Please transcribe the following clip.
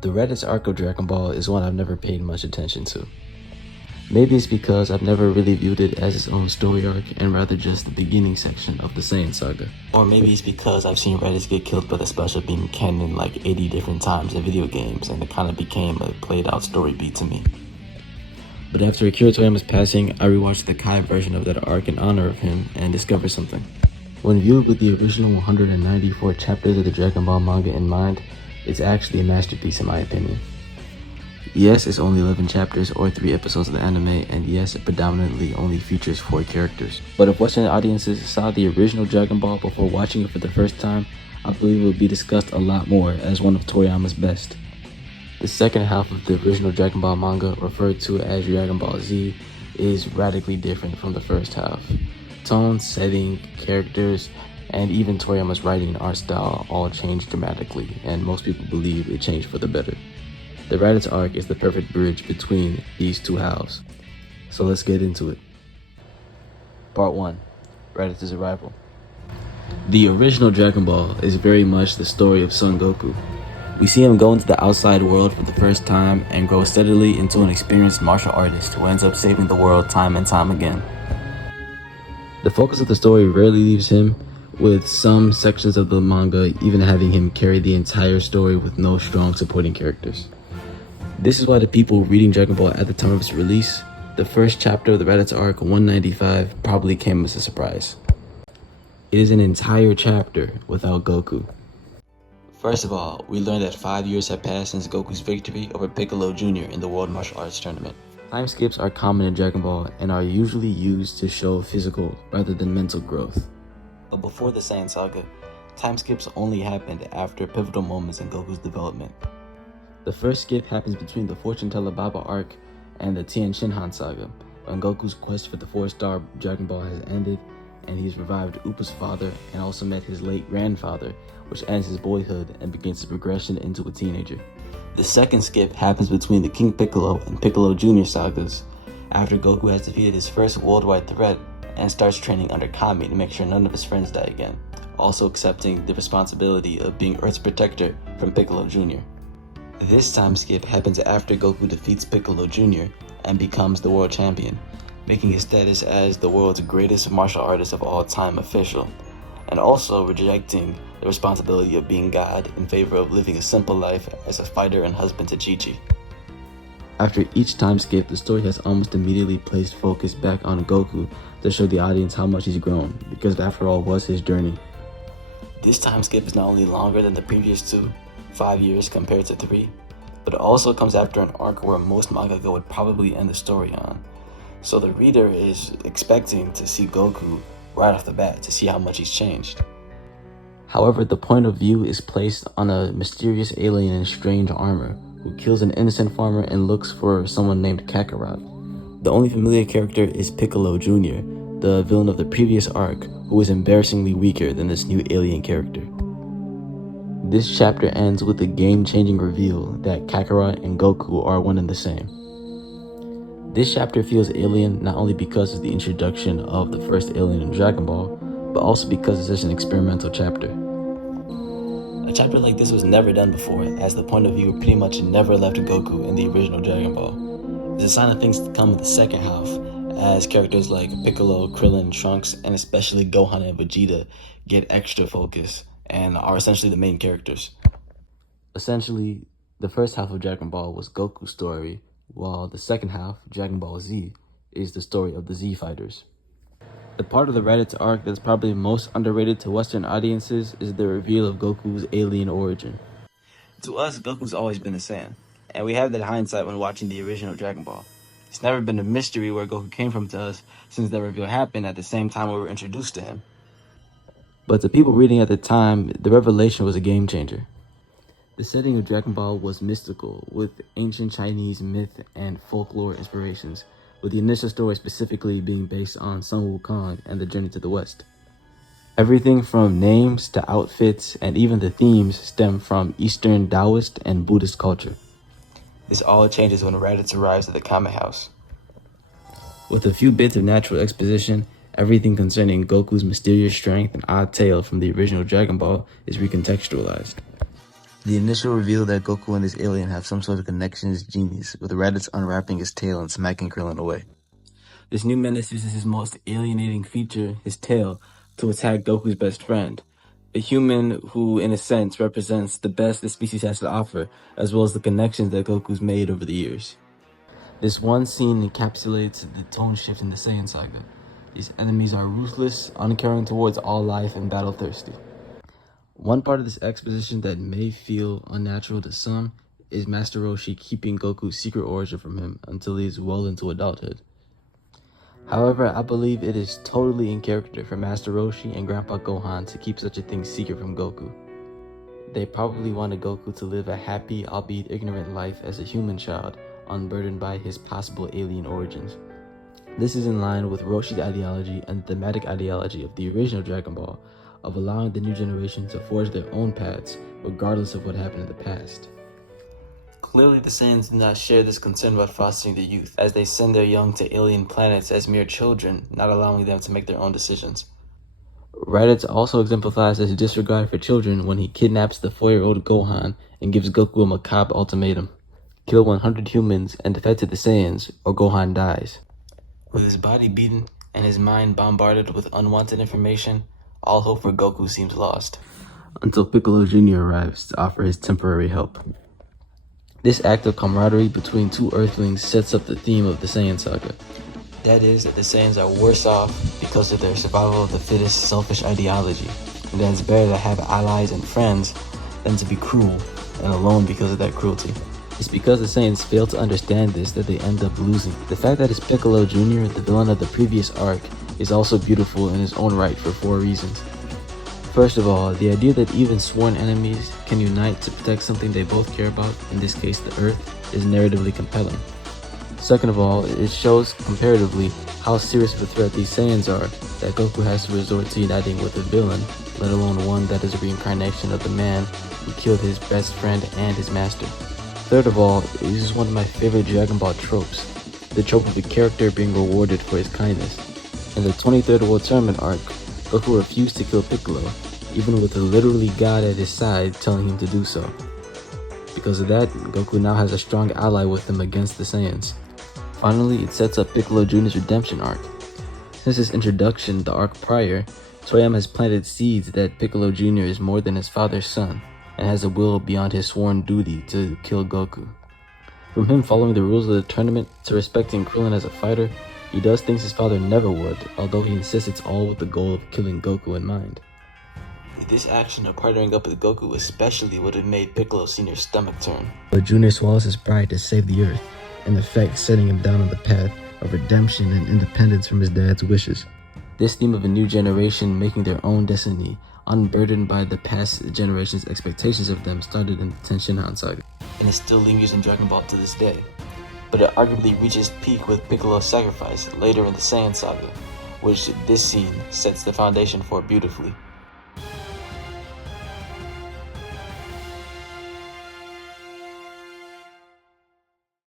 The Raditz Arc of Dragon Ball is one I've never paid much attention to. Maybe it's because I've never really viewed it as its own story arc and rather just the beginning section of the Saiyan saga. Or maybe it's because I've seen Raditz get killed by the special beam canon like 80 different times in video games and it kind of became a played out story beat to me. But after Akira Toriyama's passing, I rewatched the Kai version of that arc in honor of him and discovered something. When viewed with the original 194 chapters of the Dragon Ball manga in mind, it's actually a masterpiece in my opinion. Yes, it's only 11 chapters or 3 episodes of the anime, and yes, it predominantly only features 4 characters. But if Western audiences saw the original Dragon Ball before watching it for the first time, I believe it would be discussed a lot more as one of Toriyama's best. The second half of the original Dragon Ball manga, referred to as Dragon Ball Z, is radically different from the first half. Tone, setting, characters, and even Toriyama's writing and art style all changed dramatically, and most people believe it changed for the better. The Raditz arc is the perfect bridge between these two halves. So let's get into it. Part 1. Raditz's arrival. The original Dragon Ball is very much the story of Son Goku. We see him go into the outside world for the first time and grow steadily into an experienced martial artist who ends up saving the world time and time again. The focus of the story rarely leaves him, with some sections of the manga even having him carry the entire story with no strong supporting characters. This is why the people reading Dragon Ball at the time of its release, the first chapter of the Raditz Arc 195 probably came as a surprise. It is an entire chapter without Goku. First of all, we learn that 5 years have passed since Goku's victory over Piccolo Jr. in the World Martial Arts Tournament. Time skips are common in Dragon Ball and are usually used to show physical rather than mental growth. But before the Saiyan saga, time skips only happened after pivotal moments in Goku's development. The first skip happens between the Fortune Teller Baba arc and the Tien Shinhan saga, when Goku's quest for the 4-star Dragon Ball has ended and he's revived Upa's father and also met his late grandfather, which ends his boyhood and begins his progression into a teenager. The second skip happens between the King Piccolo and Piccolo Jr. sagas, after Goku has defeated his first worldwide threat and starts training under Kami to make sure none of his friends die again, also accepting the responsibility of being Earth's protector from Piccolo Jr. This time skip happens after Goku defeats Piccolo Jr. and becomes the world champion, making his status as the world's greatest martial artist of all time official, and also rejecting the responsibility of being God in favor of living a simple life as a fighter and husband to Chi-Chi. After each time skip, the story has almost immediately placed focus back on Goku to show the audience how much he's grown, because it after all was his journey. This time skip is not only longer than the previous 2, 5 years compared to 3, but it also comes after an arc where most mangaka would probably end the story on. So the reader is expecting to see Goku right off the bat to see how much he's changed. However, the point of view is placed on a mysterious alien in strange armor who kills an innocent farmer and looks for someone named Kakarot. The only familiar character is Piccolo Jr., the villain of the previous arc, who is embarrassingly weaker than this new alien character. This chapter ends with a game-changing reveal that Kakarot and Goku are one and the same. This chapter feels alien not only because of the introduction of the first alien in Dragon Ball, but also because it's such an experimental chapter. A chapter like this was never done before, as the point of view pretty much never left Goku in the original Dragon Ball. It's a sign of things to come in the second half, as characters like Piccolo, Krillin, Trunks, and especially Gohan and Vegeta get extra focus and are essentially the main characters. Essentially, the first half of Dragon Ball was Goku's story, while the second half, Dragon Ball Z, is the story of the Z Fighters. The part of the Raditz arc that's probably most underrated to Western audiences is the reveal of Goku's alien origin. To us, Goku's always been a Saiyan, and we have that hindsight when watching the original Dragon Ball. It's never been a mystery where Goku came from to us, since that reveal happened at the same time we were introduced to him. But to people reading at the time, the revelation was a game changer. The setting of Dragon Ball was mystical, with ancient Chinese myth and folklore inspirations, with the initial story specifically being based on Sun Wukong and the journey to the west. Everything from names to outfits and even the themes stem from Eastern Taoist and Buddhist culture. This all changes when Raditz arrives at the Kame House. With a few bits of natural exposition, everything concerning Goku's mysterious strength and odd tale from the original Dragon Ball is recontextualized. The initial reveal that Goku and his alien have some sort of connection is genius, with Raditz unwrapping his tail and smacking Krillin away. This new menace uses his most alienating feature, his tail, to attack Goku's best friend, a human who, in a sense, represents the best the species has to offer, as well as the connections that Goku's made over the years. This one scene encapsulates the tone shift in the Saiyan saga. These enemies are ruthless, uncaring towards all life, and battle-thirsty. One part of this exposition that may feel unnatural to some is Master Roshi keeping Goku's secret origin from him until he is well into adulthood. However, I believe it is totally in character for Master Roshi and Grandpa Gohan to keep such a thing secret from Goku. They probably wanted Goku to live a happy, albeit ignorant life as a human child, unburdened by his possible alien origins. This is in line with Roshi's ideology and the thematic ideology of the original Dragon Ball, of allowing the new generation to forge their own paths, regardless of what happened in the past. Clearly, the Saiyans do not share this concern about fostering the youth, as they send their young to alien planets as mere children, not allowing them to make their own decisions. Raditz also exemplifies his disregard for children when he kidnaps the 4-year-old Gohan and gives Goku a macabre ultimatum: kill 100 humans and defect to the Saiyans, or Gohan dies. With his body beaten and his mind bombarded with unwanted information, all hope for Goku seems lost, until Piccolo Jr. arrives to offer his temporary help. This act of camaraderie between two Earthlings sets up the theme of the Saiyan saga. That is, that the Saiyans are worse off because of their survival of the fittest selfish ideology, and that it's better to have allies and friends than to be cruel and alone because of that cruelty. It's because the Saiyans fail to understand this that they end up losing. The fact that it's Piccolo Jr., the villain of the previous arc, is also beautiful in his own right for 4 reasons. First of all, the idea that even sworn enemies can unite to protect something they both care about, in this case the Earth, is narratively compelling. Second of all, it shows comparatively how serious of a threat these Saiyans are that Goku has to resort to uniting with a villain, let alone one that is a reincarnation of the man who killed his best friend and his master. Third of all, it uses one of my favorite Dragon Ball tropes, the trope of a character being rewarded for his kindness. In the 23rd World Tournament arc, Goku refused to kill Piccolo, even with a literally god at his side telling him to do so. Because of that, Goku now has a strong ally with him against the Saiyans. Finally, it sets up Piccolo Jr.'s redemption arc. Since his introduction the arc prior, Toriyama has planted seeds that Piccolo Jr. is more than his father's son, and has a will beyond his sworn duty to kill Goku. From him following the rules of the tournament to respecting Krillin as a fighter, he does things his father never would, although he insists it's all with the goal of killing Goku in mind. This action of partnering up with Goku especially would have made Piccolo Sr.'s stomach turn. But Junior swallows his pride to save the Earth, in effect setting him down on the path of redemption and independence from his dad's wishes. This theme of a new generation making their own destiny, unburdened by the past generation's expectations of them, started in the Ten Shinhan saga, and it still lingers in Dragon Ball to this day. But it arguably reaches peak with Piccolo's sacrifice later in the Saiyan saga, which this scene sets the foundation for beautifully.